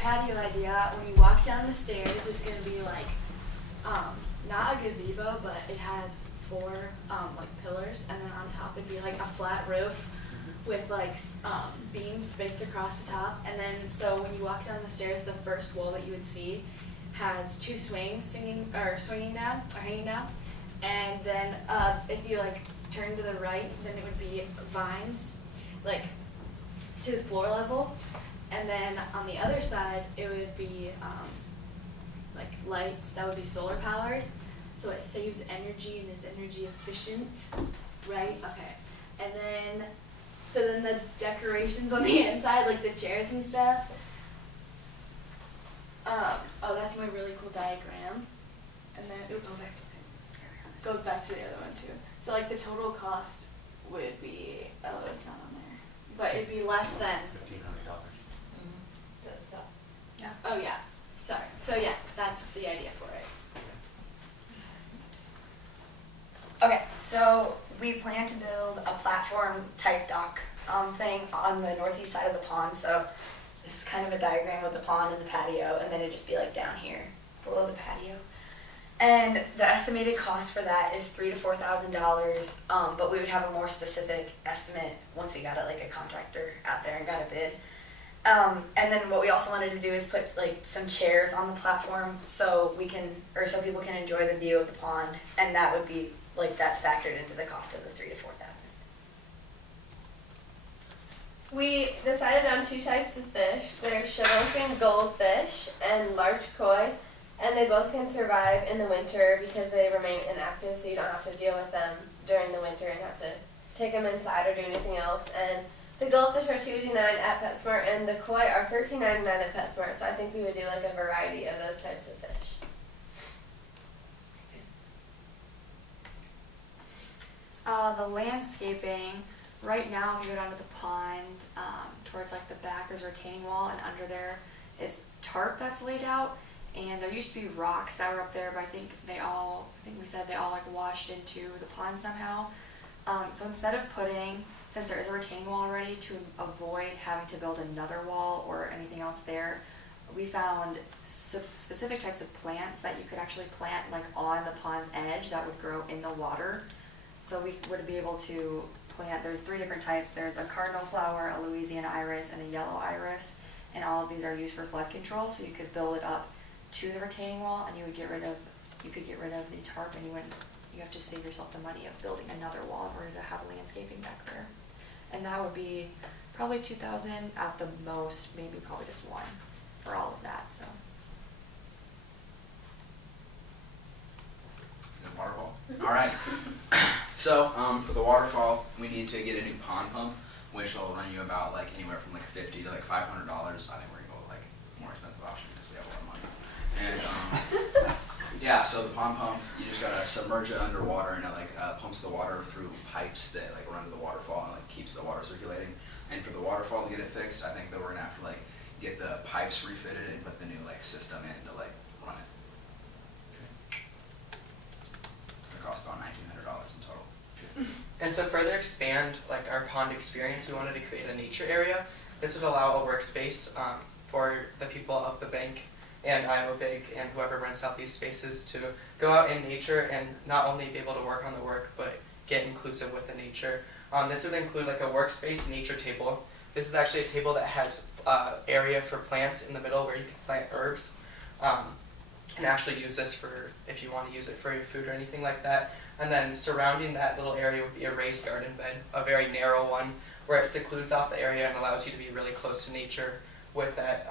patio idea, when you walk down the stairs, there's gonna be like, not a gazebo, but it has four like pillars, and then on top it'd be like a flat roof with like beams spaced across the top, and then so when you walk down the stairs, the first wall that you would see has two swings swinging down or hanging down, and then if you like turn to the right, then it would be vines like to the floor level, and then on the other side it would be like lights that would be solar powered, so it saves energy and is energy efficient, right? Okay, and then so then the decorations on the inside, like the chairs and stuff. Oh, that's my really cool diagram, and then oops, go back to the other one too. So like the total cost would be, oh, it's not on there, but it'd be less than $1,500. yeah. Oh yeah, sorry. So yeah, that's the idea for it. Okay, so we plan to build a platform type dock thing on the northeast side of the pond. So this is kind of a diagram with the pond and the patio, and then it'd just be like down here below the patio. And the estimated cost for that is $3,000 to $4,000, but we would have a more specific estimate once we got a contractor out there and got a bid. And then what we also wanted to do is put like some chairs on the platform so so people can enjoy the view of the pond, and that would be like that's factored into the cost of the $3,000 to $4,000. We decided on two types of fish. There's Shimokin goldfish and large koi, and they both can survive in the winter because they remain inactive, so you don't have to deal with them during the winter and have to take them inside or do anything else. And the goldfish are $2.89 at PetSmart, and the koi are $13.99 at PetSmart, so I think we would do like a variety of those types of fish. The landscaping, right now if you go down to the pond, towards like the back there's a retaining wall, and under there is tarp that's laid out, and there used to be rocks that were up there, but I think we said they all like washed into the pond somehow. So instead of since there is a retaining wall already, to avoid having to build another wall or anything else there, we found specific types of plants that you could actually plant like on the pond's edge that would grow in the water. So we would be able to plant, there's 3 different types. There's a cardinal flower, a Louisiana iris, and a yellow iris. And all of these are used for flood control, so you could build it up to the retaining wall, and you could get rid of the tarp, and you have to save yourself the money of building another wall in order to have landscaping back there. And that would be probably $2,000 at the most, maybe probably just $1 for all of that. So. The waterfall. All right. So for the waterfall, we need to get a new pond pump, which will run you about like anywhere from like $50 to like $500. I think we're gonna go with like a more expensive option because we have a lot of money. And yeah, so the pond pump, you just gotta submerge it underwater, and it like pumps the water through pipes that like run to the waterfall and like keeps the water circulating. And for the waterfall to get it fixed, I think that we're gonna have to like get the pipes refitted and put the new like system in to like run it. It costs about $1,900 in total. And to further expand like our pond experience, we wanted to create a nature area. This would allow a workspace for the people of the bank and Iowa Big and whoever rents out these spaces to go out in nature and not only be able to work on the work, but get inclusive with the nature. This would include like a workspace nature table. This is actually a table that has area for plants in the middle where you can plant herbs. And actually use this for if you want to use it for your food or anything like that. And then surrounding that little area would be a raised garden bed, a very narrow one, where it secludes off the area and allows you to be really close to nature with that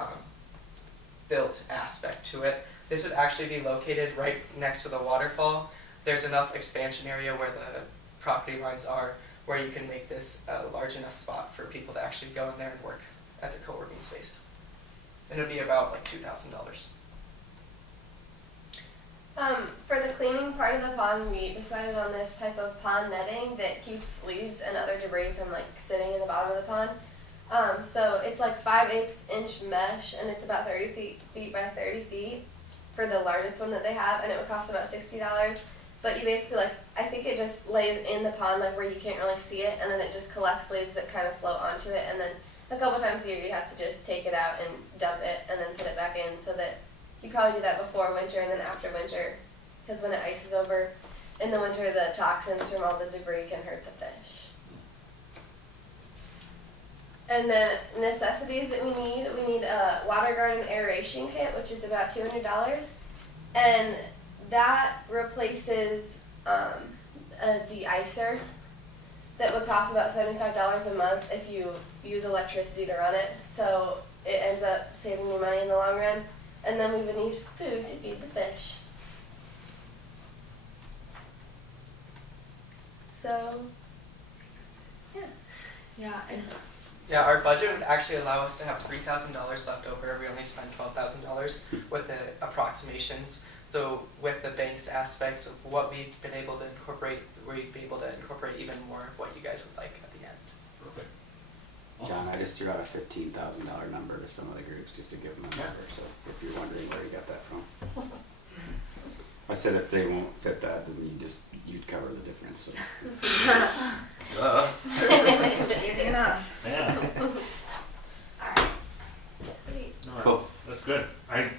built aspect to it. This would actually be located right next to the waterfall. There's enough expansion area where the property lines are where you can make this a large enough spot for people to actually go in there and work as a co-working space. And it would be about like $2,000. For the cleaning part of the pond, we decided on this type of pond netting that keeps leaves and other debris from like sitting in the bottom of the pond. So it's like 5/8 inch mesh, and it's about 30 feet by 30 feet for the largest one that they have, and it would cost about $60. But you basically like, I think it just lays in the pond like where you can't really see it, and then it just collects leaves that kind of float onto it, and then a couple times a year you have to just take it out and dump it and then put it back in, so that you probably do that before winter and then after winter, because when it ices over in the winter, the toxins from all the debris can hurt the fish. And then necessities that we need a water garden aeration kit, which is about $200, and that replaces a de-icer that would cost about $75 a month if you use electricity to run it. So it ends up saving you money in the long run. And then we would need food to feed the fish. So, yeah. Yeah, and Yeah, our budget would actually allow us to have $3,000 left over. We only spent $12,000 with the approximations. So with the bank's aspects of what we've been able to incorporate, we'd be able to incorporate even more of what you guys would like at the end. Perfect. John, I just threw out a $15,000 number to some of the groups just to give them a number, so if you're wondering where you got that from. I said if they won't fit that, then you'd cover the difference, so. Easy enough. Yeah. Sweet. No, Cool. That's good. I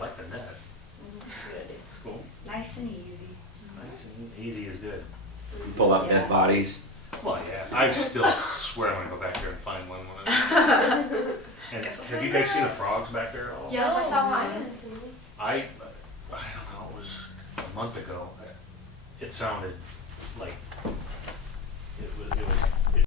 like the net. It's cool. Nice and easy. Nice and easy is good. You pull out dead bodies. Well, yeah. I still swear I'm gonna go back there and find one. And have you guys seen the frogs back there at all? Yes, I saw Oh, one. haven't seen it. I don't know. It was a month ago. It sounded like it was